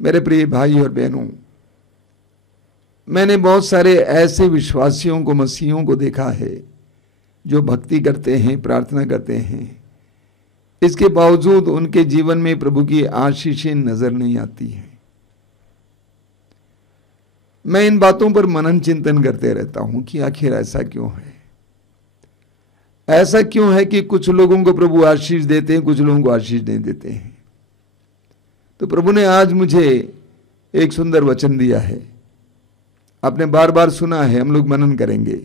मेरे प्रिय भाई और बहनों, मैंने बहुत सारे ऐसे विश्वासियों को, मसीहों को देखा है जो भक्ति करते हैं, प्रार्थना करते हैं, इसके बावजूद उनके जीवन में प्रभु की आशीषें नजर नहीं आती हैं। मैं इन बातों पर मनन चिंतन करते रहता हूं कि आखिर ऐसा क्यों है। ऐसा क्यों है कि कुछ लोगों को प्रभु आशीष देते हैं, कुछ लोगों को आशीष नहीं देते हैं। तो प्रभु ने आज मुझे एक सुंदर वचन दिया है, आपने बार बार सुना है, हम लोग मनन करेंगे।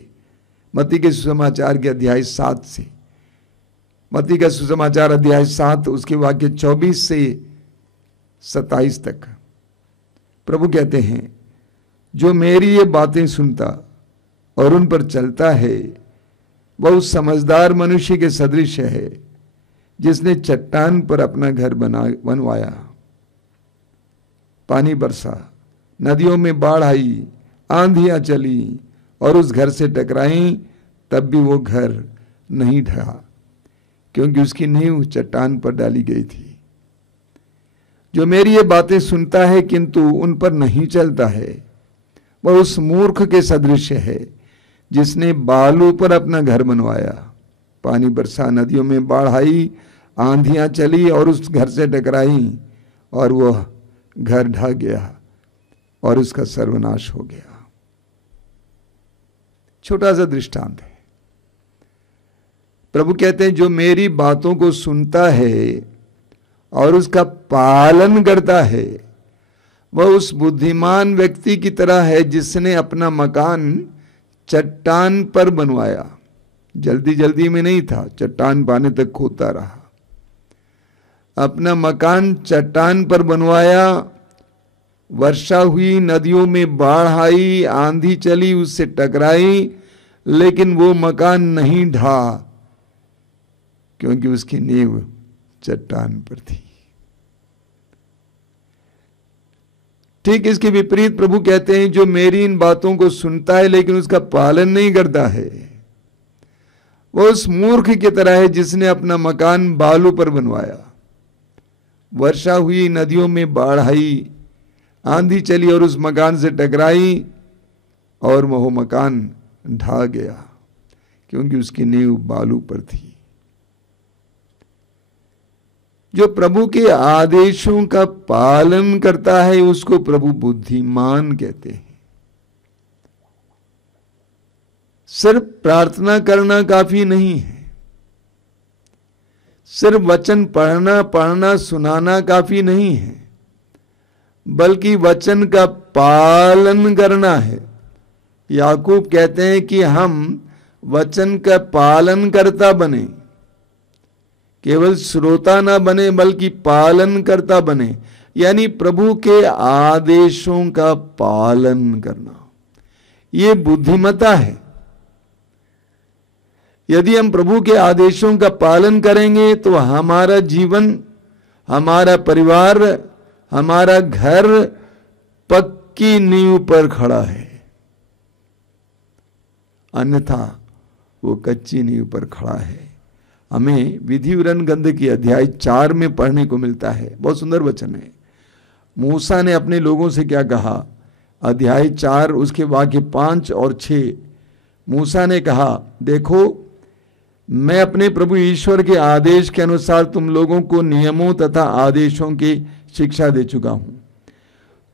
मत्ती के सुसमाचार के अध्याय 7 से, मत्ती का सुसमाचार अध्याय 7 उसके वाक्य 24 से 27 तक प्रभु कहते हैं, जो मेरी ये बातें सुनता और उन पर चलता है वह उस समझदार मनुष्य के सदृश है जिसने चट्टान पर अपना घर बनवाया। पानी बरसा, नदियों में बाढ़ आई, आंधियां चली और उस घर से टकराई, तब भी वो घर नहीं ढहा, क्योंकि उसकी नींव चट्टान पर डाली गई थी। जो मेरी ये बातें सुनता है किंतु उन पर नहीं चलता है, वह उस मूर्ख के सदृश है जिसने बालू पर अपना घर बनवाया। पानी बरसा, नदियों में बाढ़ आई, आंधियां चली और उस घर से टकराई और वह घर ढह गया और उसका सर्वनाश हो गया। छोटा सा दृष्टांत है। प्रभु कहते हैं, जो मेरी बातों को सुनता है और उसका पालन करता है वह उस बुद्धिमान व्यक्ति की तरह है जिसने अपना मकान चट्टान पर बनवाया। जल्दी जल्दी में नहीं था, चट्टान पाने तक खोदता रहा। अपना मकान चट्टान पर बनवाया, वर्षा हुई, नदियों में बाढ़ आई, आंधी चली, उससे टकराई, लेकिन वो मकान नहीं ढहा, क्योंकि उसकी नींव चट्टान पर थी। ठीक इसके विपरीत प्रभु कहते हैं, जो मेरी इन बातों को सुनता है लेकिन उसका पालन नहीं करता है, वो उस मूर्ख की तरह है जिसने अपना मकान बालू पर बनवाया। वर्षा हुई, नदियों में बाढ़ आई, आंधी चली और उस मकान से टकराई और वह मकान ढह गया, क्योंकि उसकी नींव बालू पर थी। जो प्रभु के आदेशों का पालन करता है उसको प्रभु बुद्धिमान कहते हैं। सिर्फ प्रार्थना करना काफी नहीं है, सिर्फ वचन पढ़ना सुनाना काफी नहीं है, बल्कि वचन का पालन करना है। याकूब कहते हैं कि हम वचन का पालन करता बने, केवल श्रोता ना बने बल्कि पालन करता बने, यानी प्रभु के आदेशों का पालन करना। यह बुद्धिमता है। यदि हम प्रभु के आदेशों का पालन करेंगे तो हमारा जीवन, हमारा परिवार, हमारा घर पक्की नींव पर खड़ा है, अन्यथा वो कच्ची नींव पर खड़ा है। हमें विधि विवरण ग्रंथ की अध्याय 4 में पढ़ने को मिलता है, बहुत सुंदर वचन है। मूसा ने अपने लोगों से क्या कहा, अध्याय 4 उसके वाक्य 5 और 6। मूसा ने कहा, देखो मैं अपने प्रभु ईश्वर के आदेश के अनुसार तुम लोगों को नियमों तथा आदेशों की शिक्षा दे चुका हूं।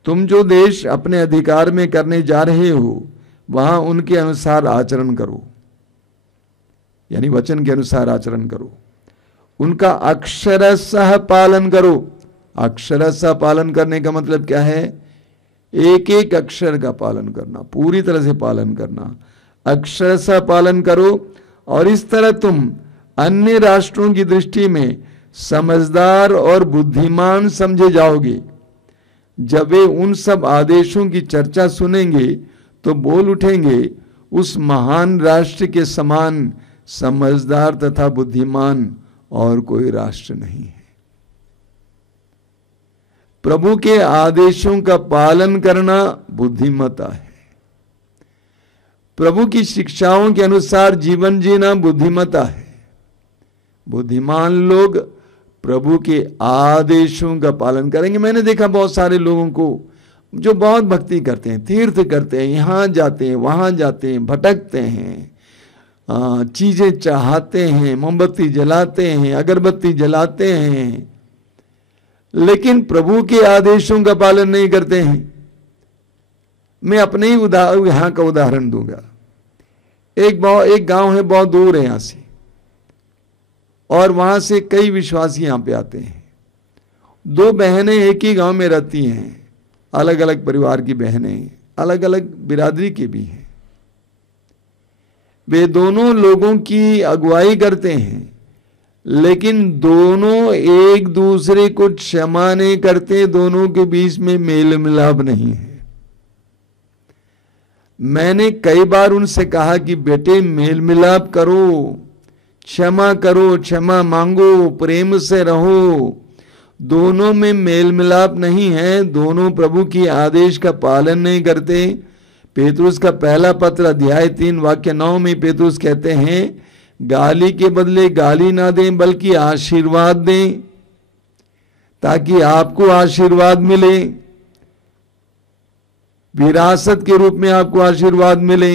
तुम जो देश अपने अधिकार में करने जा रहे हो वहां उनके अनुसार आचरण करो, यानी वचन के अनुसार आचरण करो, उनका अक्षरशः पालन करो। अक्षरशः पालन करने का मतलब क्या है? एक एक अक्षर का पालन करना, पूरी तरह से पालन करना। अक्षरशः पालन करो और इस तरह तुम अन्य राष्ट्रों की दृष्टि में समझदार और बुद्धिमान समझे जाओगे। जब वे उन सब आदेशों की चर्चा सुनेंगे तो बोल उठेंगे, उस महान राष्ट्र के समान समझदार तथा बुद्धिमान और कोई राष्ट्र नहीं है। प्रभु के आदेशों का पालन करना बुद्धिमता है। प्रभु की शिक्षाओं के अनुसार जीवन जीना बुद्धिमता है। बुद्धिमान लोग प्रभु के आदेशों का पालन करेंगे। मैंने देखा बहुत सारे लोगों को जो बहुत भक्ति करते हैं, तीर्थ करते हैं, यहाँ जाते हैं वहाँ जाते हैं, भटकते हैं, चीजें चाहते हैं, मोमबत्ती जलाते हैं, अगरबत्ती जलाते हैं, लेकिन प्रभु के आदेशों का पालन नहीं करते हैं। मैं अपने ही यहाँ का उदाहरण दूंगा। एक गांव है, बहुत दूर है यहां से, और वहां से कई विश्वासी यहां पे आते हैं। दो बहनें एक ही गांव में रहती हैं, अलग अलग परिवार की बहनें, अलग अलग बिरादरी के भी हैं। वे दोनों लोगों की अगुवाई करते हैं, लेकिन दोनों एक दूसरे को क्षमा नहीं करते, दोनों के बीच में मेल मिलाप नहीं है। मैंने कई बार उनसे कहा कि बेटे मेल मिलाप करो, क्षमा मांगो, प्रेम से रहो। दोनों में मेल मिलाप नहीं है, दोनों प्रभु की आदेश का पालन नहीं करते। पेतरुस का पहला पत्र अध्याय 3 वाक्य 9 में पेतरुस कहते हैं, गाली के बदले गाली ना दें बल्कि आशीर्वाद दें, ताकि आपको आशीर्वाद मिले, विरासत के रूप में आपको आशीर्वाद मिले।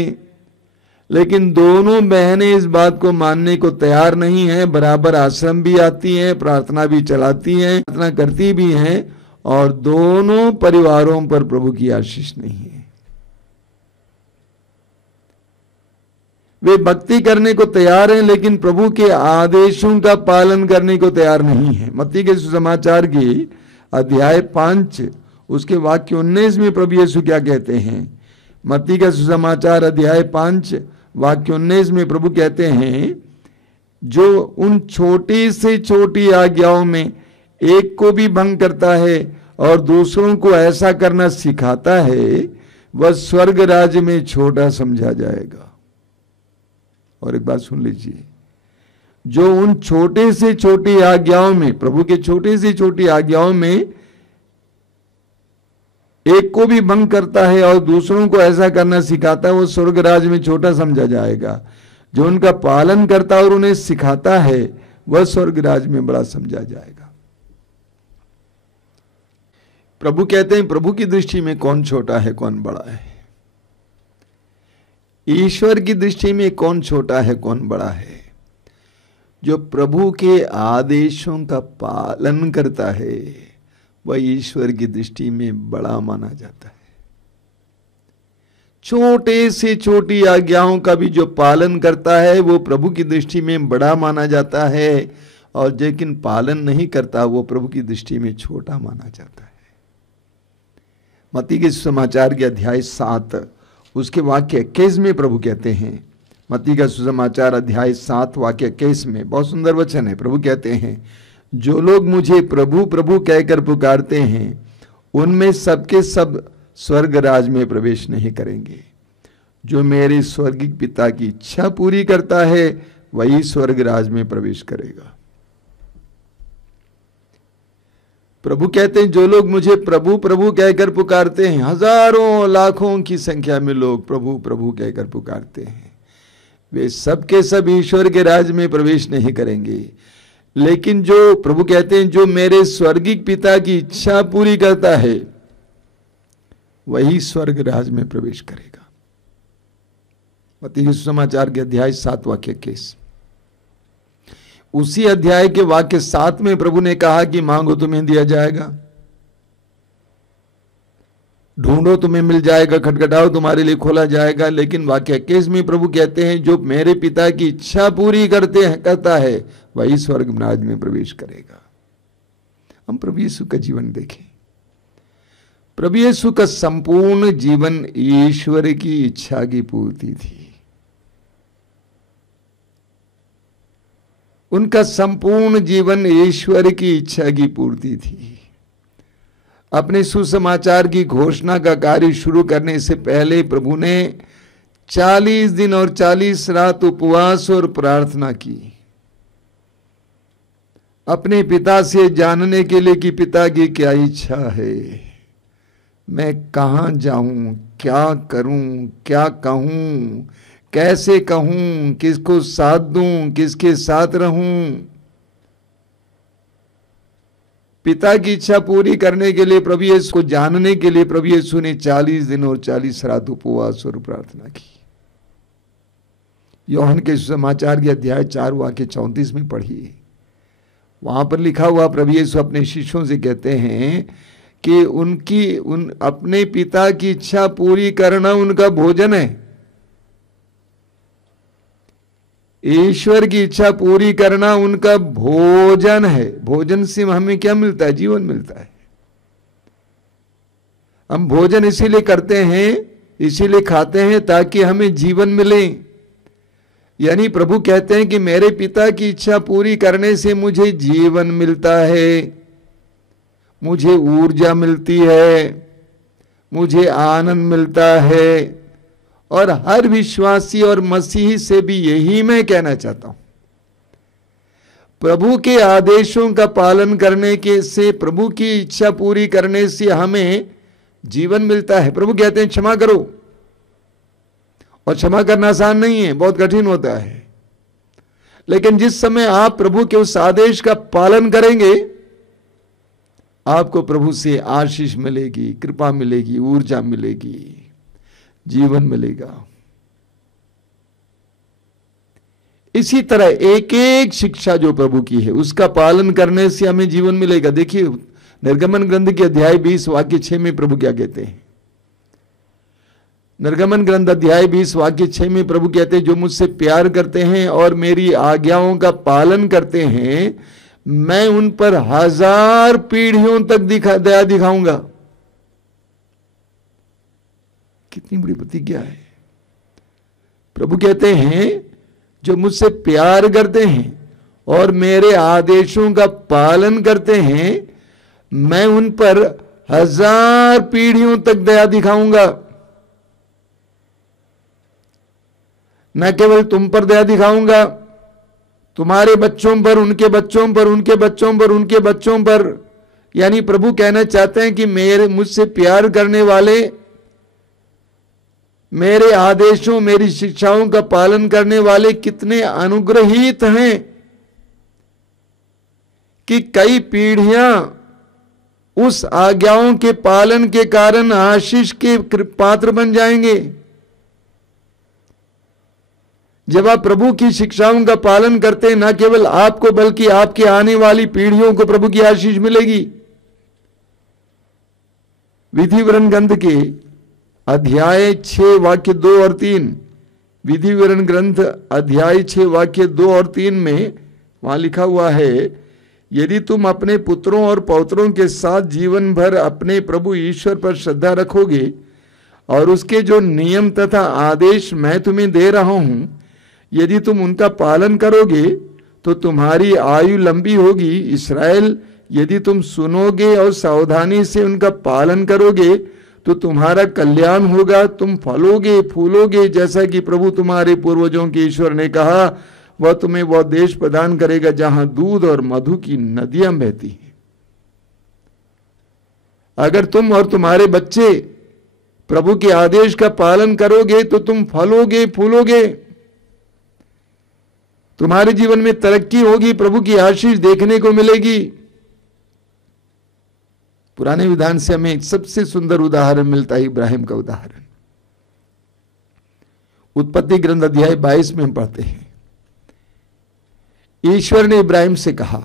लेकिन दोनों बहनें इस बात को मानने को तैयार नहीं है। बराबर आश्रम भी आती हैं, प्रार्थना भी चलाती हैं, प्रार्थना करती भी हैं, और दोनों परिवारों पर प्रभु की आशीष नहीं है। वे भक्ति करने को तैयार हैं, लेकिन प्रभु के आदेशों का पालन करने को तैयार नहीं है। मत्ती के सुसमाचार की अध्याय 5 उसके वाक्य 19 में प्रभु यीशु क्या कहते हैं? मत्ती का सुसमाचार अध्याय 5 वाक्य 19 में प्रभु कहते हैं, जो उन छोटी से छोटी आज्ञाओं में एक को भी भंग करता है और दूसरों को ऐसा करना सिखाता है, वह स्वर्ग राज्य में छोटा समझा जाएगा। और एक बात सुन लीजिए, जो उन छोटे से छोटी आज्ञाओं में, प्रभु के छोटे से छोटी आज्ञाओं में एक को भी भंग करता है और दूसरों को ऐसा करना सिखाता है, वो स्वर्ग राज्य में छोटा समझा जाएगा। जो उनका पालन करता है और उन्हें सिखाता है, वह स्वर्ग राज्य में बड़ा समझा जाएगा। प्रभु कहते हैं, प्रभु की दृष्टि में कौन छोटा है कौन बड़ा है? ईश्वर की दृष्टि में कौन छोटा है कौन बड़ा है? जो प्रभु के आदेशों का पालन करता है, वह ईश्वर की दृष्टि में बड़ा माना जाता है। छोटे से छोटी आज्ञाओं का भी जो पालन करता है, वो प्रभु की दृष्टि में बड़ा माना जाता है, और लेकिन पालन नहीं करता, वो प्रभु की दृष्टि में छोटा माना जाता है। मत्ती के सुसमाचार के अध्याय 7 उसके वाक्य 21 में प्रभु कहते हैं, मत्ती का सुसमाचार अध्याय 7 वाक्य 21 में बहुत सुंदर वचन है। प्रभु कहते हैं, जो लोग मुझे प्रभु प्रभु कहकर पुकारते हैं, उनमें सबके सब स्वर्ग राज में प्रवेश नहीं करेंगे। जो मेरे स्वर्गिक पिता की इच्छा पूरी करता है, वही स्वर्ग राज में प्रवेश करेगा। प्रभु कहते हैं, जो लोग मुझे प्रभु प्रभु कहकर पुकारते हैं, हजारों लाखों की संख्या में लोग प्रभु प्रभु कहकर पुकारते हैं, वे सबके सब ईश्वर के राज में प्रवेश नहीं करेंगे। लेकिन जो प्रभु कहते हैं, जो मेरे स्वर्गिक पिता की इच्छा पूरी करता है, वही स्वर्ग राज में प्रवेश करेगा। मत्ती के सुसमाचार के अध्याय 7 वाक्य 21। उसी अध्याय के वाक्य 7 में प्रभु ने कहा कि मांगो तुम्हें दिया जाएगा, ढूंढो तुम्हें मिल जाएगा, खटखटाओ तुम्हारे लिए खोला जाएगा। लेकिन वाक्य 21 में प्रभु कहते हैं, जो मेरे पिता की इच्छा पूरी करता है, वही स्वर्ग राज में प्रवेश करेगा। हम प्रभु यीशु का जीवन देखें। प्रभु यीशु का संपूर्ण जीवन ईश्वर की इच्छा की पूर्ति थी। उनका संपूर्ण जीवन ईश्वर की इच्छा की पूर्ति थी। अपने सुसमाचार की घोषणा का कार्य शुरू करने से पहले प्रभु ने 40 दिन और 40 रात उपवास और प्रार्थना की, अपने पिता से जानने के लिए कि पिता की क्या इच्छा है, मैं कहां जाऊं, क्या करूं, क्या कहूं, कैसे कहूं, किसको साथ दूं, किसके साथ रहूं। पिता की इच्छा पूरी करने के लिए, प्रभु यीशु को जानने के लिए प्रभु यीशु ने 40 दिन और 40 रात उपवास और प्रार्थना की। यूहन्ना के समाचार के अध्याय 4 वाक्य 34 में पढ़िए, वहां पर लिखा हुआ प्रभु यीशु अपने शिष्यों से कहते हैं कि अपने पिता की इच्छा पूरी करना उनका भोजन है। ईश्वर की इच्छा पूरी करना उनका भोजन है। भोजन से हमें क्या मिलता है? जीवन मिलता है। हम भोजन इसीलिए करते हैं, इसीलिए खाते हैं ताकि हमें जीवन मिले। यानी प्रभु कहते हैं कि मेरे पिता की इच्छा पूरी करने से मुझे जीवन मिलता है, मुझे ऊर्जा मिलती है, मुझे आनंद मिलता है। और हर विश्वासी और मसीही से भी यही मैं कहना चाहता हूं। प्रभु के आदेशों का पालन करने के से, प्रभु की इच्छा पूरी करने से हमें जीवन मिलता है। प्रभु कहते हैं क्षमा करो, और क्षमा करना आसान नहीं है, बहुत कठिन होता है। लेकिन जिस समय आप प्रभु के उस आदेश का पालन करेंगे, आपको प्रभु से आशीष मिलेगी, कृपा मिलेगी, ऊर्जा मिलेगी, जीवन मिलेगा। इसी तरह एक एक शिक्षा जो प्रभु की है उसका पालन करने से हमें जीवन मिलेगा। देखिए निर्गमन ग्रंथ के अध्याय 20 वाक्य 6 में प्रभु क्या कहते हैं? निर्गमन ग्रंथ अध्याय 20 वाक्य 6 में प्रभु कहते हैं, जो मुझसे प्यार करते हैं और मेरी आज्ञाओं का पालन करते हैं, मैं उन पर 1000 पीढ़ियों तक दया दिखाऊंगा। कितनी बड़ी प्रतिज्ञा है। प्रभु कहते हैं जो मुझसे प्यार करते हैं और मेरे आदेशों का पालन करते हैं, मैं उन पर 1000 पीढ़ियों तक दया दिखाऊंगा। न केवल तुम पर दया दिखाऊंगा, तुम्हारे बच्चों पर, उनके बच्चों पर, उनके बच्चों पर, उनके बच्चों पर। यानी प्रभु कहना चाहते हैं कि मुझसे प्यार करने वाले, मेरे आदेशों, मेरी शिक्षाओं का पालन करने वाले कितने अनुग्रहित हैं कि कई पीढ़ियां उस आज्ञाओं के पालन के कारण आशीष के पात्र बन जाएंगे। जब आप प्रभु की शिक्षाओं का पालन करते हैं, न केवल आपको बल्कि आपके आने वाली पीढ़ियों को प्रभु की आशीष मिलेगी। विधि विवरण ग्रंथ के अध्याय 6 वाक्य 2 और 3, विधि विवरण ग्रंथ अध्याय 6 वाक्य 2 और 3 में वहां लिखा हुआ है, यदि तुम अपने पुत्रों और पौत्रों के साथ जीवन भर अपने प्रभु ईश्वर पर श्रद्धा रखोगे और उसके जो नियम तथा आदेश मैं तुम्हें दे रहा हूं, यदि तुम उनका पालन करोगे तो तुम्हारी आयु लंबी होगी। इस्राएल, यदि तुम सुनोगे और सावधानी से उनका पालन करोगे तो तुम्हारा कल्याण होगा, तुम फलोगे फूलोगे, जैसा कि प्रभु तुम्हारे पूर्वजों के ईश्वर ने कहा, वह तुम्हें वह देश प्रदान करेगा जहां दूध और मधु की नदियां बहती हैं। अगर तुम और तुम्हारे बच्चे प्रभु के आदेश का पालन करोगे तो तुम फलोगे फूलोगे, तुम्हारे जीवन में तरक्की होगी, प्रभु की आशीष देखने को मिलेगी। पुराने विधान से हमें सबसे सुंदर उदाहरण मिलता है इब्राहिम का उदाहरण। उत्पत्ति ग्रंथ अध्याय 22 में हम पढ़ते हैं, ईश्वर ने इब्राहिम से कहा,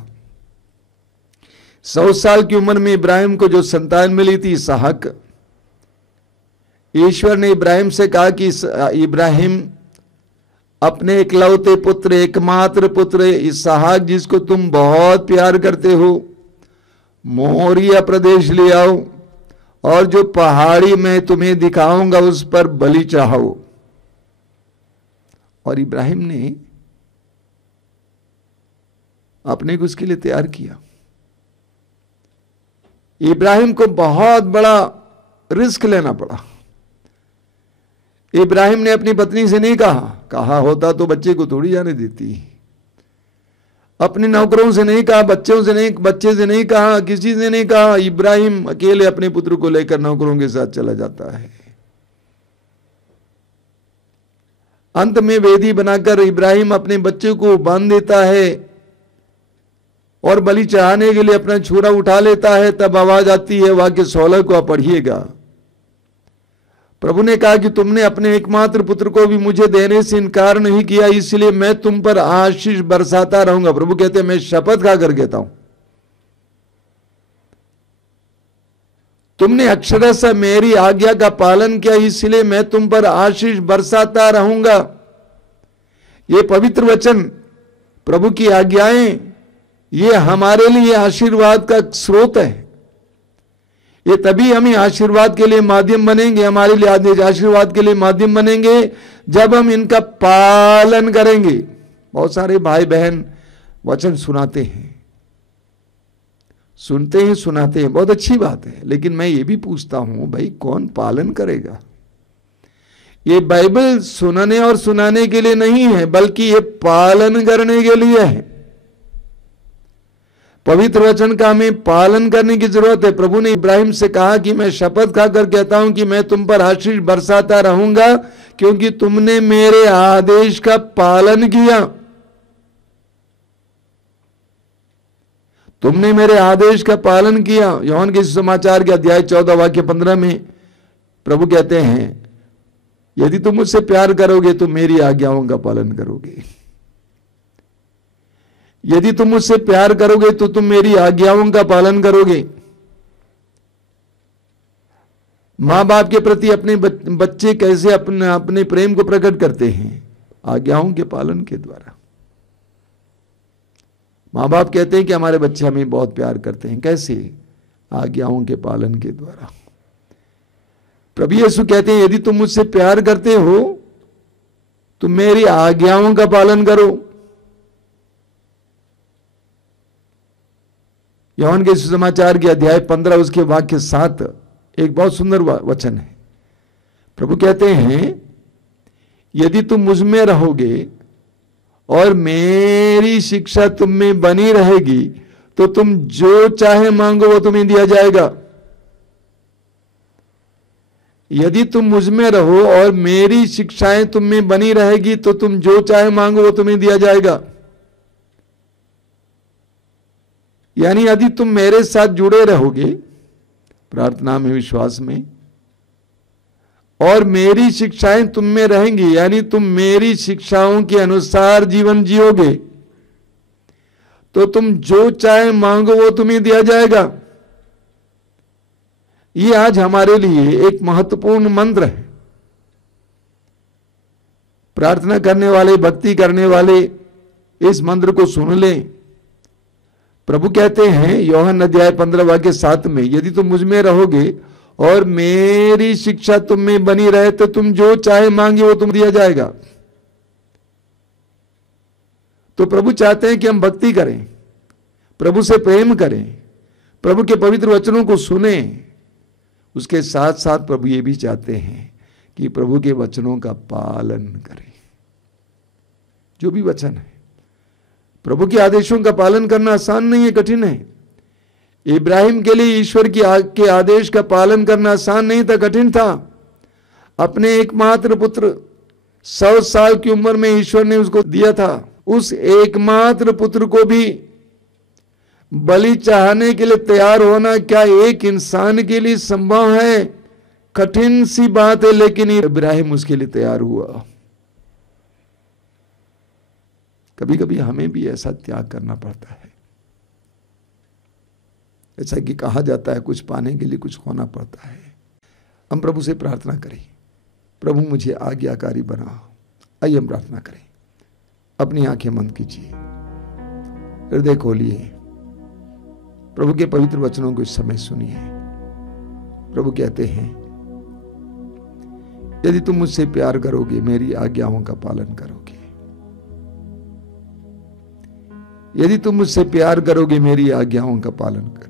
100 साल की उम्र में इब्राहिम को जो संतान मिली थी इसहाक, ईश्वर ने इब्राहिम से कहा कि इब्राहिम अपने इकलौते पुत्र, एकमात्र पुत्र इसहाक, जिसको तुम बहुत प्यार करते हो, मोरिया प्रदेश ले आओ और जो पहाड़ी मैं तुम्हें दिखाऊंगा उस पर बलि चढ़ाओ। और इब्राहिम ने अपने को उसके लिए तैयार किया। इब्राहिम को बहुत बड़ा रिस्क लेना पड़ा। इब्राहिम ने अपनी पत्नी से नहीं कहा होता तो बच्चे को थोड़ी जाने देती, अपने नौकरों से नहीं कहा, बच्चे से नहीं कहा, किसी से नहीं कहा। इब्राहिम अकेले अपने पुत्र को लेकर नौकरों के साथ चला जाता है। अंत में वेदी बनाकर इब्राहिम अपने बच्चे को बांध देता है और बलि चढ़ाने के लिए अपना छुरा उठा लेता है, तब आवाज आती है, वाक्य 16 को आप पढ़िएगा। प्रभु ने कहा कि तुमने अपने एकमात्र पुत्र को भी मुझे देने से इनकार नहीं किया, इसलिए मैं तुम पर आशीष बरसाता रहूंगा। प्रभु कहते हैं मैं शपथ खाकर कहता हूं, तुमने अक्षरशः मेरी आज्ञा का पालन किया, इसलिए मैं तुम पर आशीष बरसाता रहूंगा। ये पवित्र वचन, प्रभु की आज्ञाएं, ये हमारे लिए आशीर्वाद का स्रोत है। ये तभी हमें आशीर्वाद के लिए माध्यम बनेंगे, हमारे लिए आशीर्वाद के लिए माध्यम बनेंगे जब हम इनका पालन करेंगे। बहुत सारे भाई बहन वचन सुनाते हैं, सुनते हैं, सुनाते हैं, बहुत अच्छी बात है, लेकिन मैं ये भी पूछता हूं, भाई कौन पालन करेगा? ये बाइबल सुनाने और सुनाने के लिए नहीं है, बल्कि ये पालन करने के लिए है। पवित्र वचन का हमें पालन करने की जरूरत है। प्रभु ने इब्राहिम से कहा कि मैं शपथ खाकर कहता हूं कि मैं तुम पर आशीष बरसाता रहूंगा, क्योंकि तुमने मेरे आदेश का पालन किया। तुमने मेरे आदेश का पालन किया। यूहन्ना के सुसमाचार के अध्याय 14 वाक्य 15 में प्रभु कहते हैं, यदि तुम मुझसे प्यार करोगे तो मेरी आज्ञाओं का पालन करोगे। यदि तुम मुझसे प्यार करोगे तो तुम मेरी आज्ञाओं का पालन करोगे। मां बाप के प्रति अपने बच्चे कैसे अपने प्रेम को प्रकट करते हैं? आज्ञाओं के पालन के द्वारा। मां बाप कहते हैं कि हमारे बच्चे हमें बहुत प्यार करते हैं, कैसे? आज्ञाओं के पालन के द्वारा। प्रभु यीशु कहते हैं, यदि तुम मुझसे प्यार करते हो तो मेरी आज्ञाओं का पालन करो। यूहन्ना के सुसमाचार के अध्याय 15 उसके वाक्य 7 एक बहुत सुंदर वचन है। प्रभु कहते हैं, यदि तुम मुझ में रहोगे और मेरी शिक्षा तुम में बनी रहेगी तो तुम जो चाहे मांगो वो तुम्हें दिया जाएगा। यदि तुम मुझ में रहो और मेरी शिक्षाएं तुम में बनी रहेगी तो तुम जो चाहे मांगो वो तुम्हें दिया जाएगा। यानी यदि तुम मेरे साथ जुड़े रहोगे प्रार्थना में, विश्वास में, और मेरी शिक्षाएं तुम में रहेंगी, यानी तुम मेरी शिक्षाओं के अनुसार जीवन जियोगे, तो तुम जो चाहे मांगो वो तुम्हें दिया जाएगा। ये आज हमारे लिए एक महत्वपूर्ण मंत्र है। प्रार्थना करने वाले, भक्ति करने वाले इस मंत्र को सुन लें। प्रभु कहते हैं यूहन्ना अध्याय 15 वाक्य 7 में, यदि तुम मुझ में रहोगे और मेरी शिक्षा तुम में बनी रहे तो तुम जो चाहे मांगे वो तुम दिया जाएगा। तो प्रभु चाहते हैं कि हम भक्ति करें, प्रभु से प्रेम करें, प्रभु के पवित्र वचनों को सुने। उसके साथ साथ प्रभु ये भी चाहते हैं कि प्रभु के वचनों का पालन करें। जो भी वचन है, प्रभु के आदेशों का पालन करना आसान नहीं है, कठिन है। इब्राहिम के लिए ईश्वर के आदेश का पालन करना आसान नहीं था, कठिन था। अपने एकमात्र पुत्र 100 साल की उम्र में ईश्वर ने उसको दिया था। उस एकमात्र पुत्र को भी बलि चाहने के लिए तैयार होना क्या एक इंसान के लिए संभव है? कठिन सी बात है, लेकिन इब्राहिम उसके लिए तैयार हुआ। कभी कभी हमें भी ऐसा त्याग करना पड़ता है। ऐसा कि कहा जाता है कुछ पाने के लिए कुछ खोना पड़ता है। हम प्रभु से प्रार्थना करें, प्रभु मुझे आज्ञाकारी बना। आइए हम प्रार्थना करें। अपनी आंखें बंद कीजिए, हृदय खोलिए, प्रभु के पवित्र वचनों को इस समय सुनिए। प्रभु कहते हैं, यदि तुम मुझसे प्यार करोगे मेरी आज्ञाओं का पालन करोगे। यदि तुम मुझसे प्यार करोगे मेरी आज्ञाओं का पालन करोगे।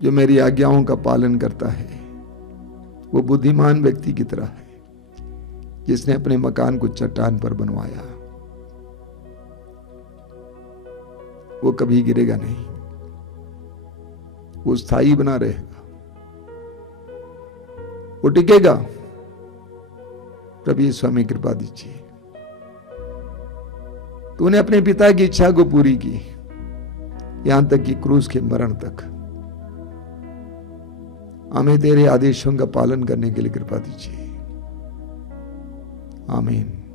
जो मेरी आज्ञाओं का पालन करता है वो बुद्धिमान व्यक्ति की तरह है, जिसने अपने मकान को चट्टान पर बनवाया। वो कभी गिरेगा नहीं, वो स्थायी बना रहेगा, वो टिकेगा। प्रभु यीशु हमें कृपा दीजिए। तूने अपने पिता की इच्छा को पूरी की, यहां तक कि क्रूस के मरण तक। हमें तेरे आदेशों का पालन करने के लिए कृपा दीजिए। आमीन।